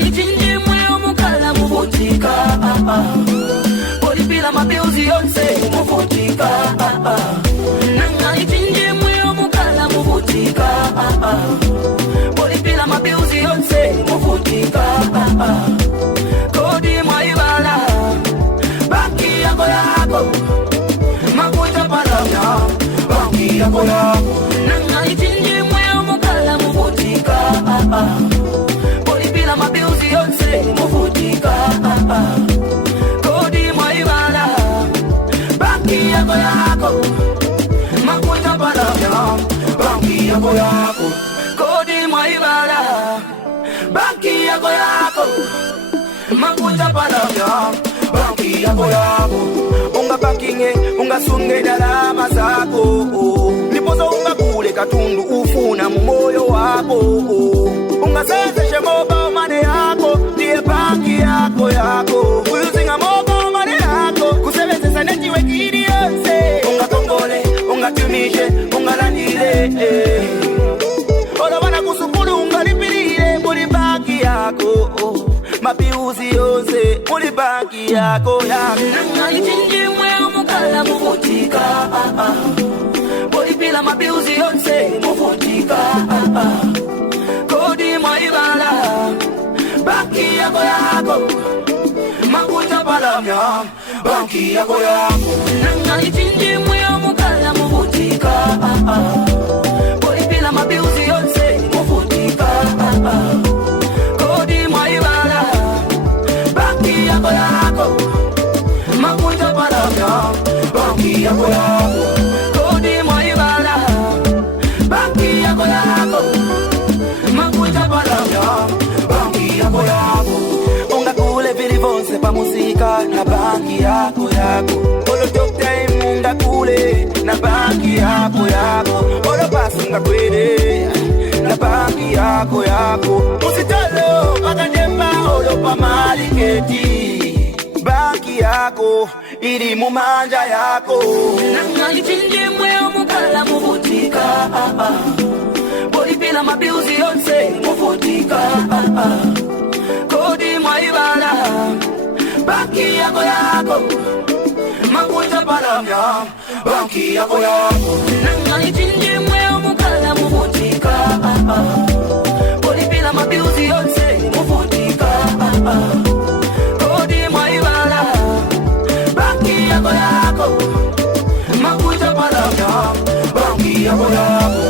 Nangaitinje moyo mukala muvutika Polipila mabills yonse muvutika Nangaitinje moyo mukala muvutika Polipila mabills yonse muvutika Kodi mwaibala Banki yako yako Makuta palamya Banki yako yako Nangaitinje moyo mukala muvutika Polipila mabills yonse muvutika Kodi mwaibala Banki yako yako Makuta palamya Banki yako yako Kodi mwaibala Banki yako yako Makuta palamya Banki yako yako Unga bankinge, unga sunge dalama zako Nipozo unga kule katundu ufuna mumoyo wako Unga sezeshe mobile money yako Diye banki yako yako Uyuzinga mobile money yako Kusebeze saneti wekidi yose Unga kongole, unga tumishe, unga landile Ola wana kusukulu unga lipilile Muli banki yako Mapiuzi yose Muli banki yako yako Nangaitinje moyo mukala muvutika Polipila mabills yonse muvutika Kodi mwaibala Banki yako yako Makuta palamya Banki yako yako Nangaitinje moyo mukala muvutika Polipila mabills yonse muvutika Kodi mwaibala Banki yako yako Makuta palamya Banki yako yako Kodi mwaibala Banki yako yako Makuta palamya Banki yako yako Unga kule vilivonse pa muzika Na banki yako yako Olo talk time unga kule Na banki yako yako Olo pass unga kwele Na banki yako yako Usitalo pakajemba Olo pa maliketi Banki yako Ili mumanja yako Nangaitinje moyo mukala muvutika Polipila mabills yonse muvutika Kodi mwaibala Banki yako yako Makuta palamya Banki yako yako Nangaitinje moyo mukala muvutika Polipila mabills yonse muvutika Kodi mwaibala Banki yako yako Makuta palamya Banki yako yako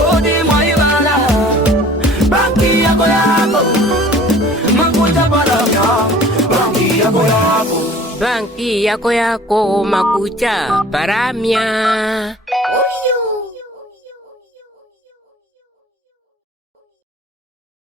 Kodi mwaibala Banki yako yako Makuta palamya Banki yako yako Banki yako yako makucha paramya. Oyo.